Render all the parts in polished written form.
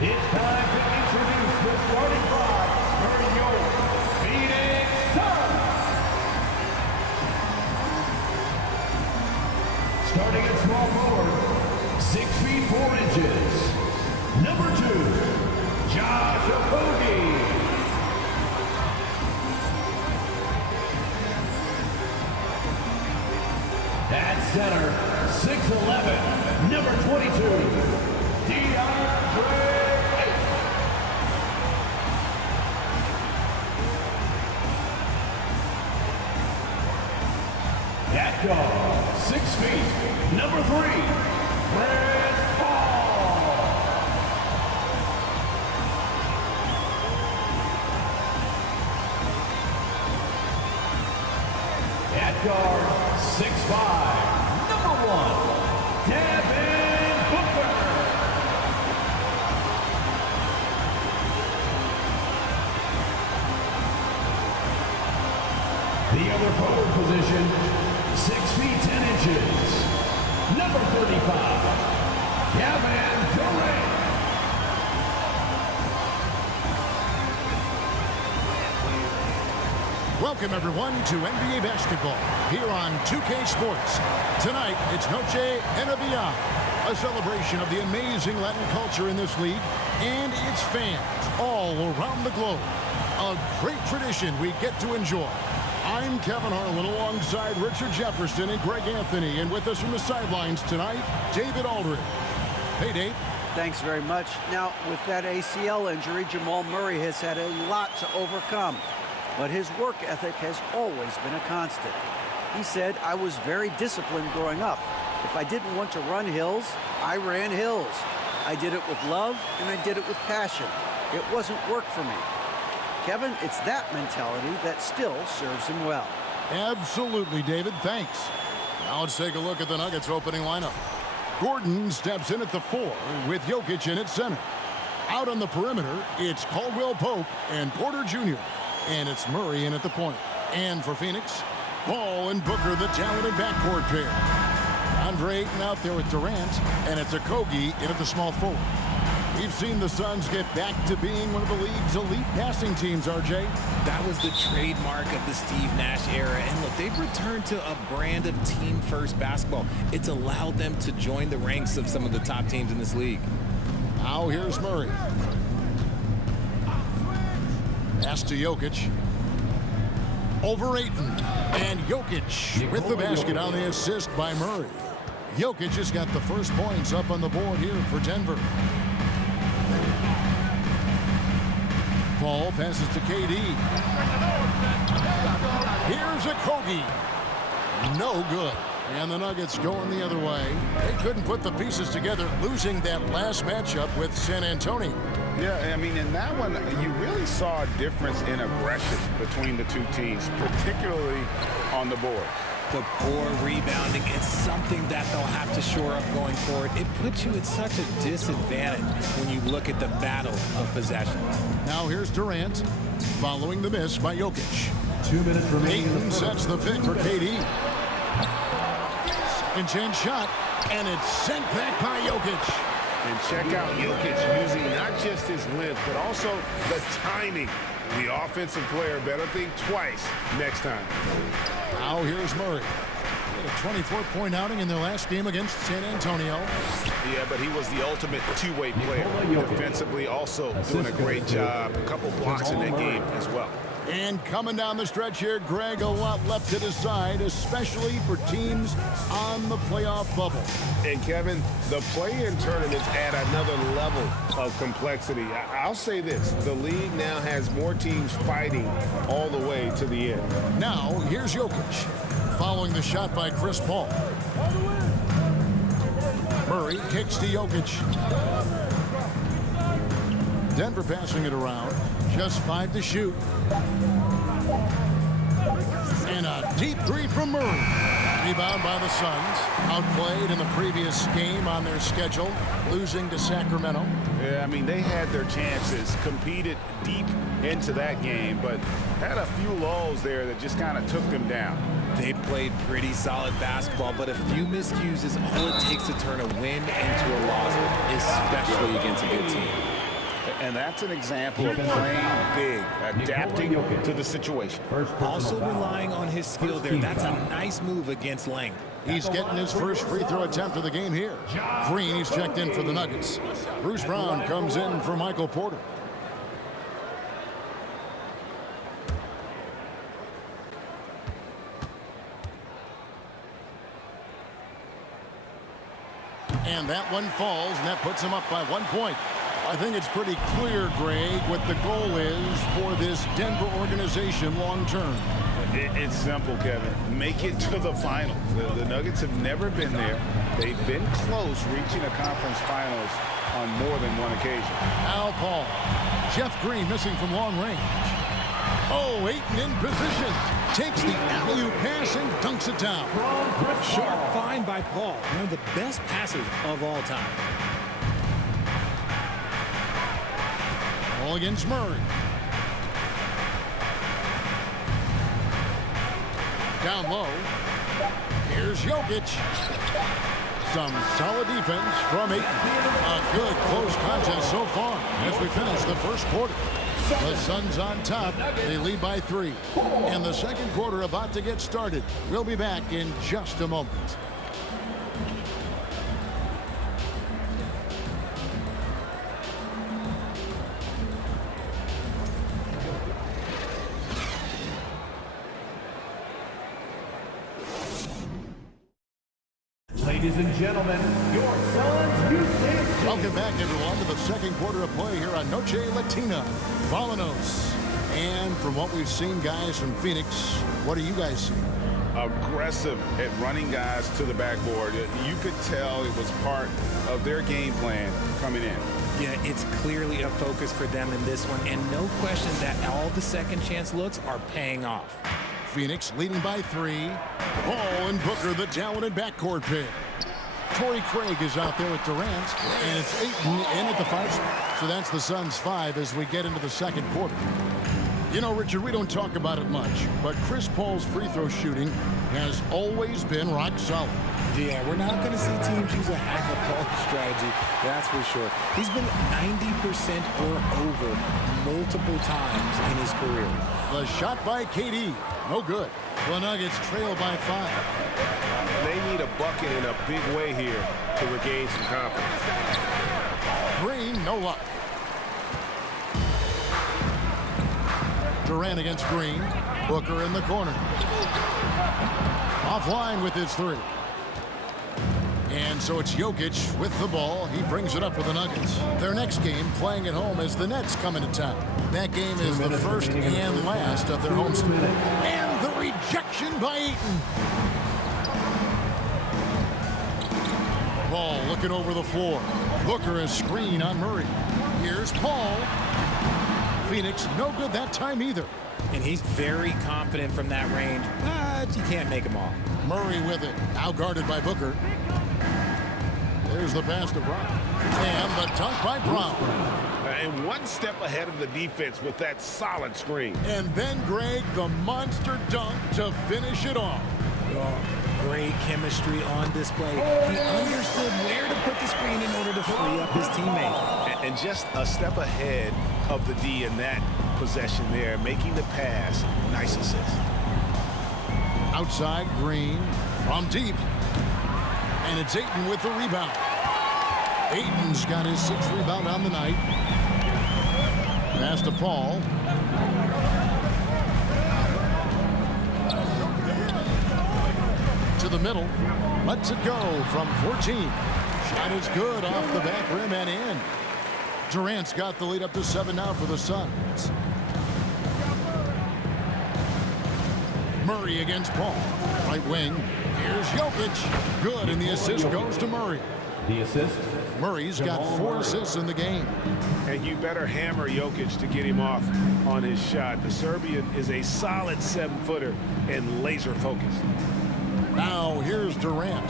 It's time to introduce the starting five for your Phoenix Suns. Starting at small forward, 6 feet 4 inches. Number 2, Josh Okogie. At center, 6'11", number 22, DeAndre Ayton. At guard, 6 feet, number 3, Chris Paul. At guard, 6'5", number 1, Devin Booker. The other forward position, 6 feet 10 inches, number 35, Kevin Durant. Welcome, everyone, to NBA Basketball here on 2K Sports. Tonight, it's Noche NBA, a celebration of the amazing Latin culture in this league and its fans all around the globe. A great tradition we get to enjoy. I'm Kevin Harlan alongside Richard Jefferson and Greg Anthony, and with us from the sidelines tonight, David Aldridge. Hey, Dave. Thanks very much. Now, with that ACL injury, Jamal Murray has had a lot to overcome. But his work ethic has always been a constant. He said, I was very disciplined growing up. If I didn't want to run hills, I ran hills. I did it with love, and I did it with passion. It wasn't work for me. Kevin, it's that mentality that still serves him well. Absolutely, David. Thanks. Now let's take a look at the Nuggets opening lineup. Gordon steps in at the 4 with Jokic in at center. Out on the perimeter, it's Caldwell Pope and Porter Jr., and it's Murray in at the point. And for Phoenix, Paul and Booker, the talented backcourt pair. Andre Ayton out there with Durant, and it's Okogie in at the small forward. We've seen the Suns get back to being one of the league's elite passing teams, RJ. That was the trademark of the Steve Nash era. And look, they've returned to a brand of team-first basketball. It's allowed them to join the ranks of some of the top teams in this league. Now here's Murray. Pass to Jokic. Over Ayton. And Jokic with the basket on the assist by Murray. Jokic has got the first points up on the board here for Denver. Paul passes to KD. Here's Okogie. No good. And the Nuggets going the other way. They couldn't put the pieces together, losing that last matchup with San Antonio. Yeah, I mean, in that one, you really saw a difference in aggression between the two teams, particularly on the board. The poor rebounding is something that they'll have to shore up going forward. It puts you at such a disadvantage when you look at the battle of possession. Now here's Durant, following the miss by Jokic. 2 minutes remaining. Ayton sets the pick for KD. Second chance shot, and it's sent back by Jokic. And check out Jokic using not just his length, but also the timing. The offensive player better think twice next time. Now here's Murray. He had a 24-point outing in their last game against San Antonio. Yeah, but he was the ultimate two-way player. Defensively also doing a great job. A couple blocks in that game as well. And coming down the stretch here, Greg, a lot left to decide, especially for teams on the playoff bubble. And Kevin, the play-in tournaments add another level of complexity. I'll say this, the league now has more teams fighting all the way to the end. Now, here's Jokic, following the shot by Chris Paul. Murray kicks to Jokic. Denver passing it around, just 5 to shoot. And a deep three from Murray. Rebound by the Suns. Outplayed in the previous game on their schedule, losing to Sacramento. Yeah, I mean, they had their chances, competed deep into that game, but had a few lulls there that just kind of took them down. They played pretty solid basketball, but a few miscues is all it takes to turn a win into a loss, especially against a good team. And that's an example of playing big, adapting to the situation. Also relying on his skill there. That's a nice move against length. He's getting his first free throw attempt of the game here. Green, he's checked in for the Nuggets. Bruce Brown comes in for Michael Porter. And that one falls, and that puts him up by 1 point. I think it's pretty clear, Greg, what the goal is for this Denver organization long term. It's simple, Kevin. Make it to the finals. The Nuggets have never been there. They've been close reaching a conference finals on more than one occasion. Al Paul. Jeff Green missing from long range. Oh, Ayton in position. Takes the alley-oop pass and dunks it down. Sharp find by Paul. One of the best passers of all time. All against Murray. Down low. Here's Jokic. Some solid defense from Ayton. A good close contest so far as we finish the first quarter. The Suns on top. They lead by 3. And the second quarter about to get started. We'll be back in just a moment. Ladies and gentlemen, your Suns Houston. Welcome back, everyone, to the second quarter of play here on Noche Latina. Volanos. And from what we've seen, guys, from Phoenix, what are you guys seeing? Aggressive at running guys to the backboard. You could tell it was part of their game plan coming in. Yeah, it's clearly a focus for them in this one, and no question that all the second chance looks are paying off. Phoenix leading by 3. Paul and Booker, the talented backcourt pair. Torrey Craig is out there with Durant, and it's Ayton in at the 5 spot. So that's the Suns' 5 as we get into the second quarter. You know, Richard, we don't talk about it much, but Chris Paul's free throw shooting has always been rock solid. Yeah, we're not going to see teams use a hack-a-Paul strategy, that's for sure. He's been 90% or over multiple times in his career. The shot by KD, no good. The Nuggets trail by 5. They need a bucket in a big way here to regain some confidence. Green, no luck. Durant against Green. Booker in the corner. Offline with his 3. And so it's Jokic with the ball. He brings it up for the Nuggets. Their next game playing at home as the Nets come into town. That game is the first and last of their home series. And the rejection by Ayton. Paul looking over the floor. Booker a screen on Murray. Here's Paul. Phoenix no good that time either. And he's very confident from that range, but you can't make him all. Murray with it. Now guarded by Booker. There's the pass to Brown. And the dunk by Brown. And one step ahead of the defense with that solid screen. And then, Greg, the monster dunk to finish it off. Oh, great chemistry on display. He understood where to put the screen in order to free up his teammate. And just a step ahead of the D in that possession there, making the pass. Nice assist. Outside, Green from deep. And it's Ayton with the rebound. Ayton's got his 6th rebound on the night. Pass to Paul. To the middle. Lets it go from 14. Shot is good off the back rim and in. Durant's got the lead up to 7 now for the Suns. Murray against Paul. Right wing. Here's Jokic. Good, and the assist goes to Murray. The assist. Murray's got 4 assists in the game. And you better hammer Jokic to get him off on his shot. The Serbian is a solid 7-footer and laser focused. Now here's Durant.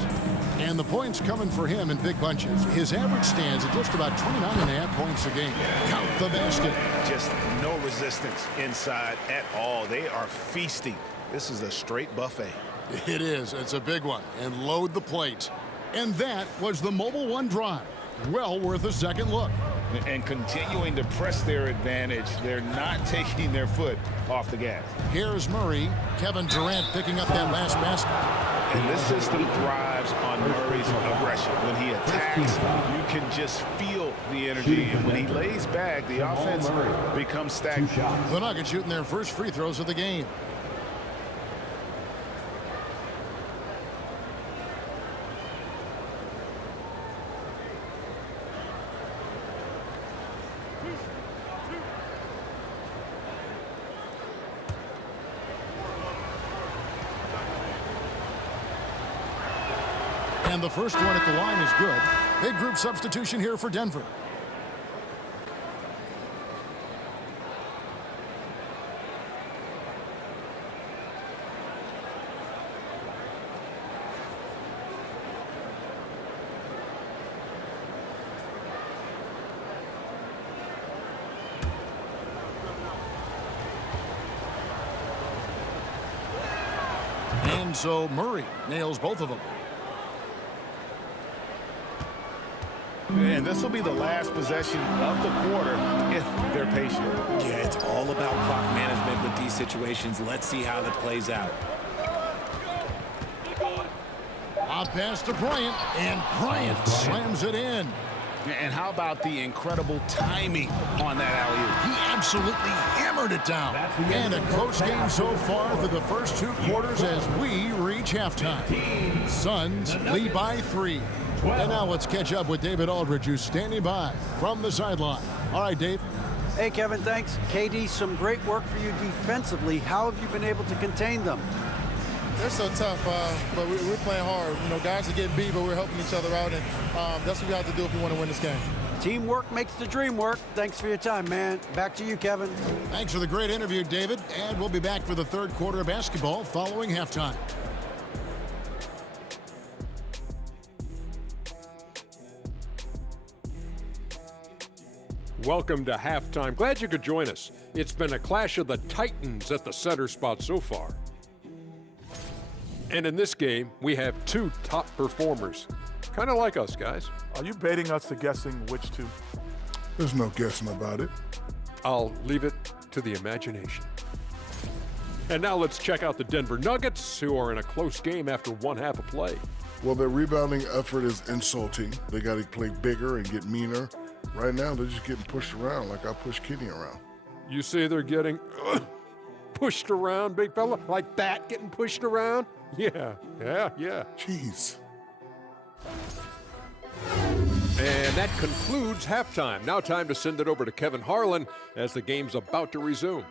And the points coming for him in big bunches. His average stands at just about 29.5 points a game. Count the basket. Just no resistance inside at all. They are feasting. This is a straight buffet. It is. It's a big one. And load the plate. And that was the Mobile One drive. Well worth a second look. and continuing to press their advantage. They're not taking their foot off the gas. Here's Murray. Kevin Durant picking up that last basket. And this system thrives on Murray's aggression. When he attacks, you can just feel the energy. And when he lays back, the offense becomes stagnant. The Nuggets shooting their first free throws of the game. And the first one at the line is good. Big group substitution here for Denver. And so Murray nails both of them. And this will be the last possession of the quarter if they're patient. Yeah, it's all about clock management with these situations. Let's see how that plays out. A pass to Bryant, and Bryant slams it in. And how about the incredible timing on that alley-oop? He absolutely hammered it down. And a close game so far through the first two quarters as we reach halftime. Suns lead by 3. And now let's catch up with David Aldridge, who's standing by from the sideline. All right, Dave. Hey, Kevin, thanks. KD, some great work for you defensively. How have you been able to contain them? They're so tough, but we're playing hard. You know, guys are getting beat, but we're helping each other out, and that's what we have to do if we want to win this game. Teamwork makes the dream work. Thanks for your time, man. Back to you, Kevin. Thanks for the great interview, David. And we'll be back for the third quarter of basketball following halftime. Welcome to halftime. Glad you could join us. It's been a clash of the Titans at the center spot so far. And in this game, we have two top performers. Kind of like us, guys. Are you baiting us to guessing which two? There's no guessing about it. I'll leave it to the imagination. And now let's check out the Denver Nuggets, who are in a close game after one half of play. Well, their rebounding effort is insulting. They got to play bigger and get meaner. Right now, they're just getting pushed around like I pushed Kenny around. You say they're getting pushed around, big fella? Like that, getting pushed around? Yeah. Jeez. And that concludes halftime. Now time to send it over to Kevin Harlan as the game's about to resume.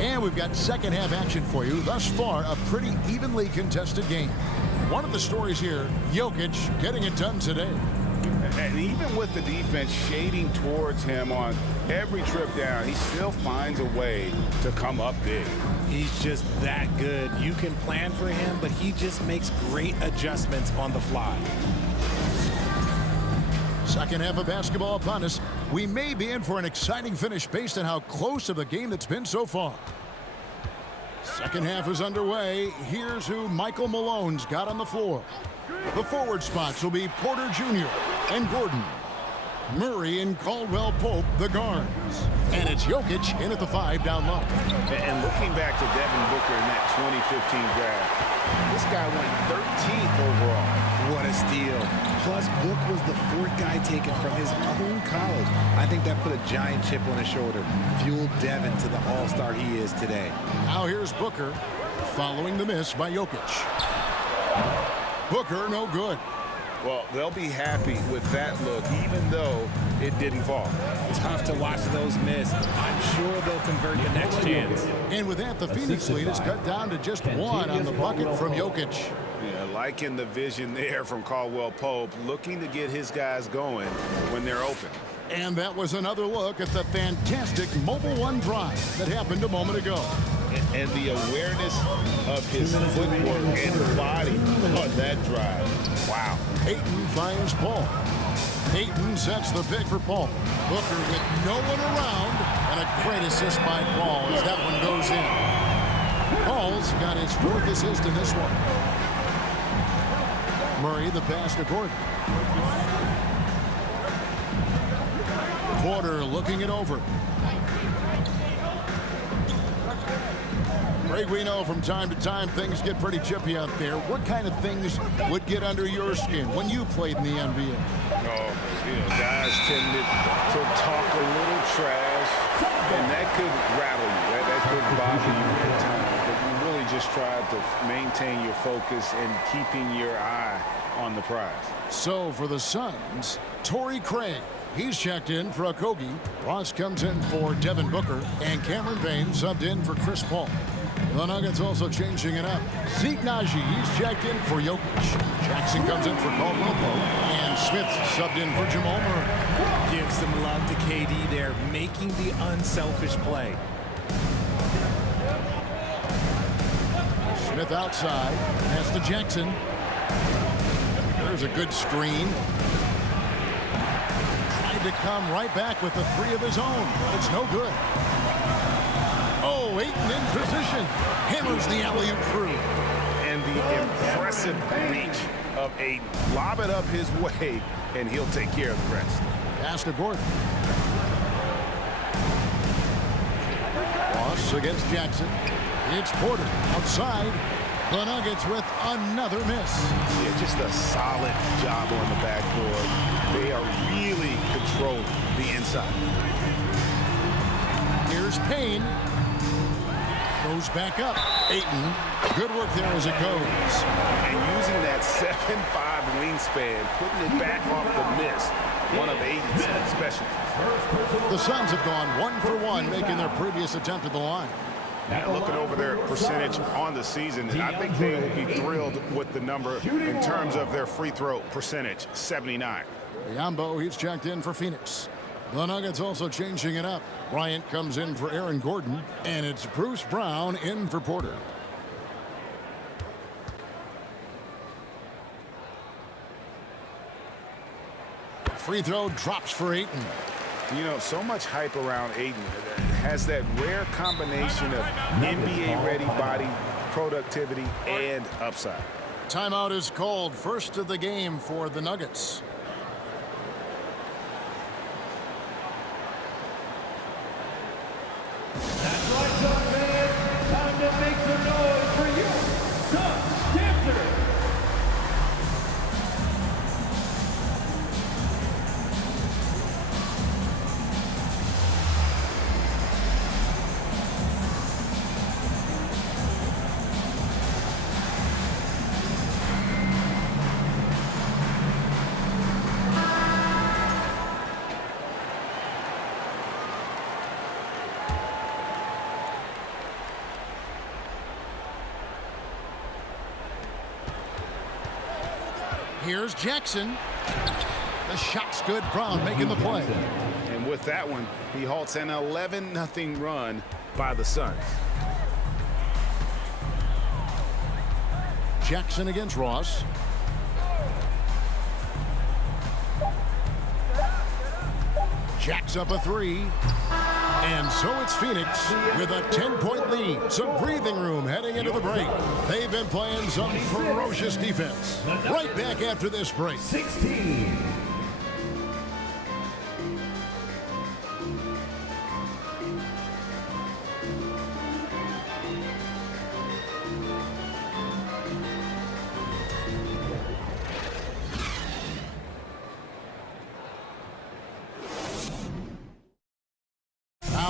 And we've got second half action for you. Thus far, a pretty evenly contested game. One of the stories here, Jokic getting it done today. And even with the defense shading towards him on every trip down, he still finds a way to come up big. He's just that good. You can plan for him, but he just makes great adjustments on the fly. Second half of basketball upon us. We may be in for an exciting finish based on how close of a game that's been so far. Second half is underway. Here's who Michael Malone's got on the floor. The forward spots will be Porter Jr. and Gordon. Murray and Caldwell Pope, the guards. And it's Jokic in at the 5 down low. And looking back to Devin Booker in that 2015 draft, this guy went 13th overall. What a steal. Plus, Book was the 4th guy taken from his own college. I think that put a giant chip on his shoulder, fueled Devin to the all-star he is today. Now here's Booker, following the miss by Jokic. Booker, no good. Well, they'll be happy with that look, even though it didn't fall. Tough to watch those miss. I'm sure they'll convert the next chance. And with that, the Phoenix lead is cut down to just 1 on the bucket from Jokic. Yeah, liking the vision there from Caldwell Pope, looking to get his guys going when they're open. And that was another look at the fantastic Mobile One drive that happened a moment ago. And the awareness of his footwork and body on that drive. Wow. Ayton finds Paul. Payton sets the pick for Paul. Booker with no one around, and a great assist by Paul as that one goes in. Paul's got his 4th assist in this one. Murray the pass to Gordon. Porter looking it over. Greg, we know from time to time things get pretty chippy out there. What kind of things would get under your skin when you played in the NBA? Guys tended to talk a little trash, and that could rattle you. That could bother you at times. But you really just tried to maintain your focus and keeping your eye on the prize. So for the Suns, Torrey Craig. He's checked in for Okogie. Ross comes in for Devin Booker, and Cameron Payne subbed in for Chris Paul. The Nuggets also changing it up. Zeke Naji, he's checked in for Jokic. Jackson comes in for Caldwell Pope, and Smith subbed in for Jamal Murray. Give some love to KD there, making the unselfish play. Smith outside, pass to Jackson. There's a good screen. To come right back with the 3 of his own. It's no good. Oh, Ayton in position. Hammers the alley-oop through. And the impressive reach of Ayton. Lob it up his way, and he'll take care of the rest. Pass to Gordon. Ross against Jackson. It's Porter outside. The Nuggets with another miss. Yeah, just a solid job on the backboard. They are really controlling the inside. Here's Payne. Goes back up. Ayton. Good work there as it goes. And using that 7'5" wingspan, putting it back off the miss. One of Ayton's specialties. The Suns have gone 1 for 1, making their previous attempt at the line. Looking over their percentage on the season, I think they will be thrilled with the number in terms of their free throw percentage, 79. Biyombo, he's checked in for Phoenix. The Nuggets also changing it up. Bryant comes in for Aaron Gordon, and it's Bruce Brown in for Porter. Free throw drops for Ayton. You know, so much hype around Ayton. Has that rare combination of NBA-ready body, productivity, and upside. Timeout is called. First of the game for the Nuggets. That's right, Sun fans. Time to make some noise for you, Sun Dancer. Here's Jackson. The shot's good. Brown making the play. And with that one, he halts an 11-0 run by the Suns. Jackson against Ross. Jacks up a 3. And so it's Phoenix with a 10-point lead. Some breathing room heading into the break. They've been playing some ferocious defense. Right back after this break. 16.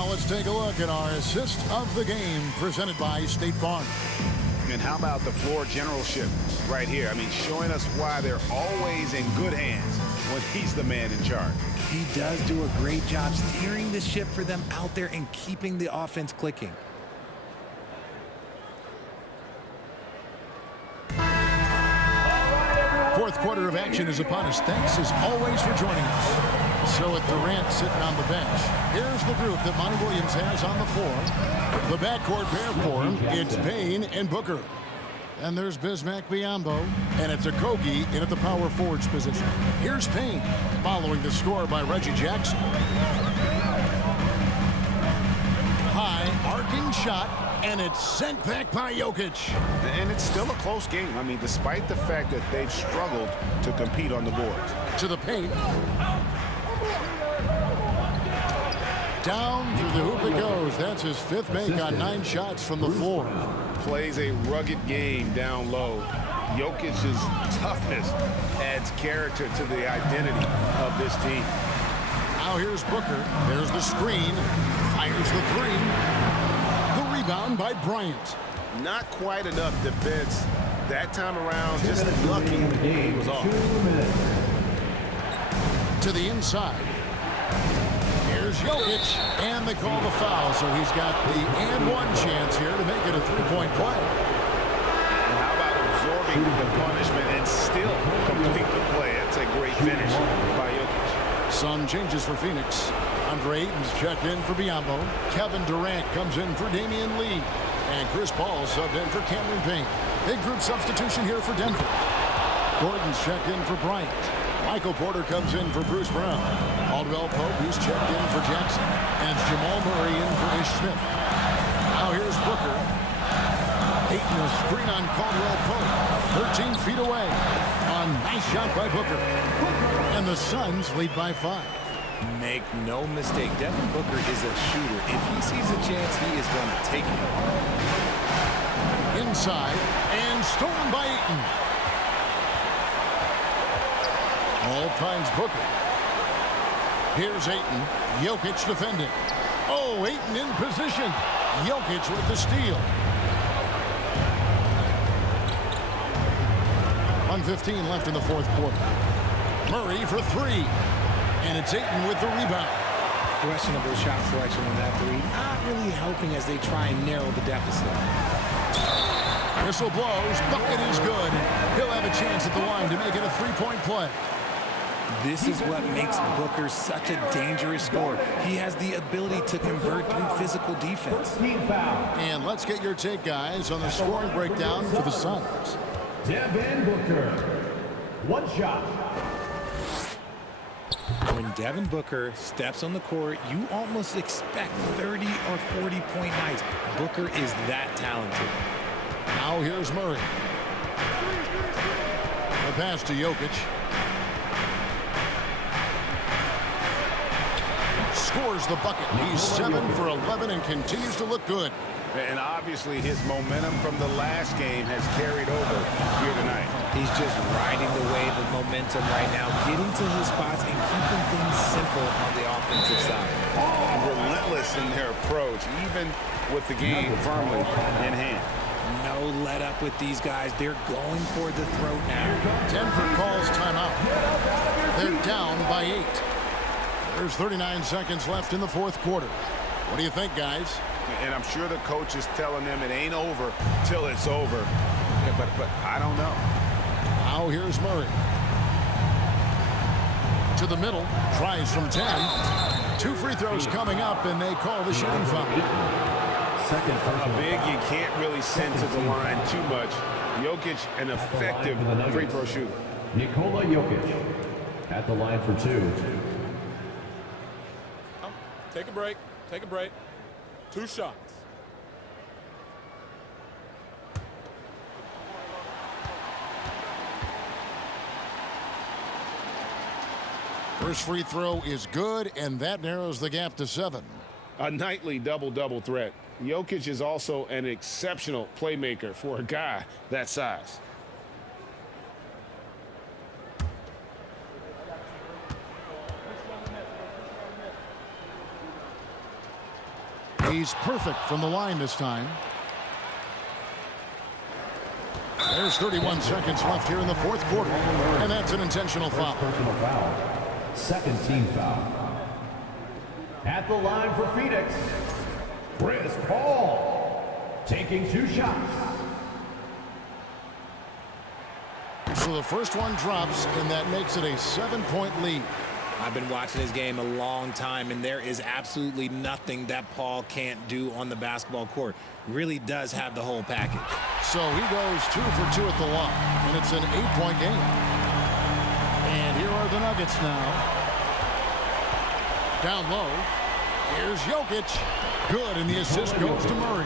Let's take a look at our assist of the game presented by State Farm. And how about the floor generalship right here? I mean, showing us why they're always in good hands when he's the man in charge. He does do a great job steering the ship for them out there and keeping the offense clicking. Fourth quarter of action is upon us. Thanks as always for joining us. So with Durant sitting on the bench, here's the group that Monty Williams has on the floor. The backcourt pair for him, it's Payne and Booker. And there's Bismack Biyombo. And it's Okogie in at the power forwards position. Here's Payne, following the score by Reggie Jackson. High, arcing shot, and it's sent back by Jokic. And it's still a close game. I mean, despite the fact that they've struggled to compete on the boards. To the paint. Down through the hoop it goes. That's his 5th make on 9 shots from the floor. Plays a rugged game down low. Jokic's toughness adds character to the identity of this team. Now here's Booker. There's the screen. Fires the 3. The rebound by Bryant. Not quite enough defense that time around. Just lucky he was off. To the inside. Here's Jokic, and they call the foul, so he's got the and 1 chance here to make it a 3-point play. And how about absorbing the punishment and still complete the play? That's a great finish by Jokic. Some changes for Phoenix. Andre Ayton's checked in for Biyombo. Kevin Durant comes in for Damian Lee. And Chris Paul subbed in for Cameron Payne. Big group substitution here for Denver. Gordon's checked in for Bryant. Michael Porter comes in for Bruce Brown. Caldwell Pope, who's checked in for Jackson. And Jamal Murray in for Ish Smith. Now here's Booker. Ayton a screen on Caldwell Pope. 13 feet away. A nice shot by Booker. And the Suns lead by 5. Make no mistake, Devin Booker is a shooter. If he sees a chance, he is going to take it. Inside, and stolen by Ayton. All finds Booker. Here's Ayton. Jokic defending. Oh, Ayton in position. Jokic with the steal. 1:15 left in the 4th quarter. Murray for 3. And it's Ayton with the rebound. Questionable shot selection on that 3. Not really helping as they try and narrow the deficit. Whistle blows. Bucket is good. He'll have a chance at the line to make it a 3-point play. This is what makes Booker such a dangerous scorer. He has the ability to convert through physical defense. And let's get your take, guys, on the scoring breakdown for the Suns. Devin Booker. 1 shot. When Devin Booker steps on the court, you almost expect 30 or 40-point nights. Booker is that talented. Now here's Murray. The pass to Jokic. Scores the bucket. He's 7 for 11 and continues to look good. And obviously his momentum from the last game has carried over here tonight. He's just riding the wave of momentum right now, getting to his spots and keeping things simple on the offensive side. And relentless in their approach, even with the game firmly in hand. No let up with these guys. They're going for the throat now. Denver calls timeout. They're down by 8. There's 39 seconds left in the 4th quarter. What do you think, guys? And I'm sure the coach is telling them it ain't over till it's over. Yeah, but I don't know. Now here's Murray. To the middle. Tries from 10. 2 free throws coming up, and they call the shooting foul. A big you can't really send to the line too much. Jokic, an effective free throw shooter. Nikola Jokic at the line for 2. Take a break. Take a break. 2 shots. First free throw is good, and that narrows the gap to 7. A nightly double-double threat. Jokic is also an exceptional playmaker for a guy that size. He's perfect from the line this time. There's 31 seconds left here in the 4th quarter, and that's an intentional foul. Personal foul. 2nd team foul. At the line for Phoenix, Chris Paul taking 2 shots. So the first one drops, and that makes it a 7-point lead. I've been watching his game a long time, and there is absolutely nothing that Paul can't do on the basketball court. Really does have the whole package. So he goes 2 for 2 at the line, and it's an 8-point game. And here are the Nuggets now. Down low. Here's Jokic. Good, and the assist goes to Murray.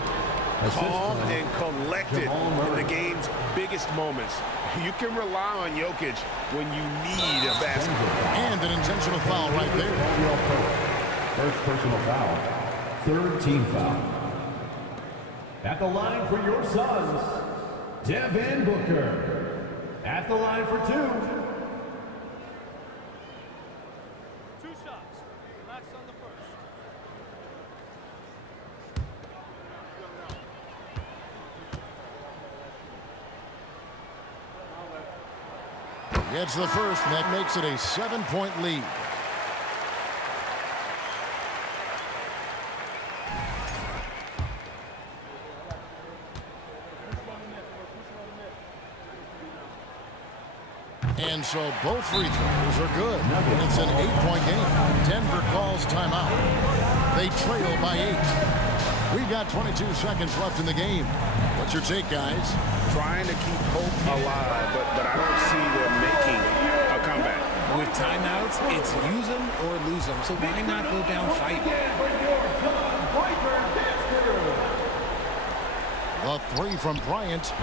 Calm and collected in the game's biggest moments. You can rely on Jokic when you need a basket. And an intentional foul right there. First personal foul. Third team foul. At the line for your Suns, Devin Booker. At the line for 2. 2 shots. Relax on the first. Gets the first, and that makes it a 7-point lead. And so both free throws are good. It's an 8-point game. Denver calls timeout. They trail by 8. We've got 22 seconds left in the game. What's your take, guys? Trying to keep hope alive, but I don't see them making a comeback. With timeouts, it's use them or lose them. So why not go down fighting? The 3 from Bryant.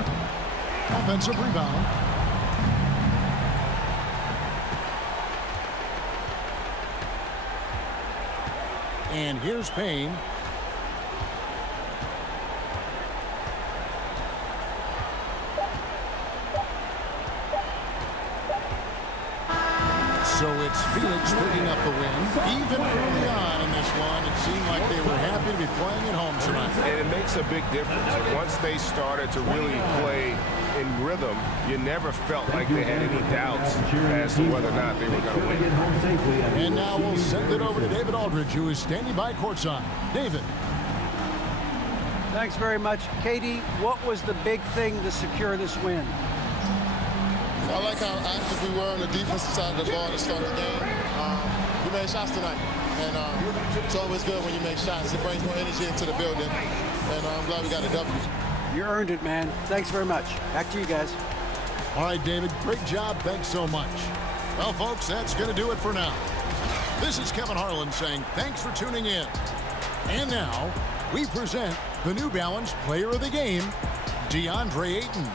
Offensive rebound. And here's Payne. So it's Phoenix picking up the win. Even early on in this one, it seemed like they were happy to be playing at home tonight. And it makes a big difference. Once they started to really play in rhythm, you never felt like they had any doubts as to whether or not they were going to win. And now we'll send it over to David Aldridge, who is standing by courtside. David. Thanks very much. Katie, what was the big thing to secure this win? I like how active we were on the defensive side of the ball to start the game. We made shots tonight, and it's always good when you make shots. It brings more energy into the building, and I'm glad we got a W. You earned it, man. Thanks very much. Back to you guys. All right, David, great job. Thanks so much. Well, folks, that's going to do it for now. This is Kevin Harlan saying thanks for tuning in. And now, we present the New Balance Player of the Game, DeAndre Ayton.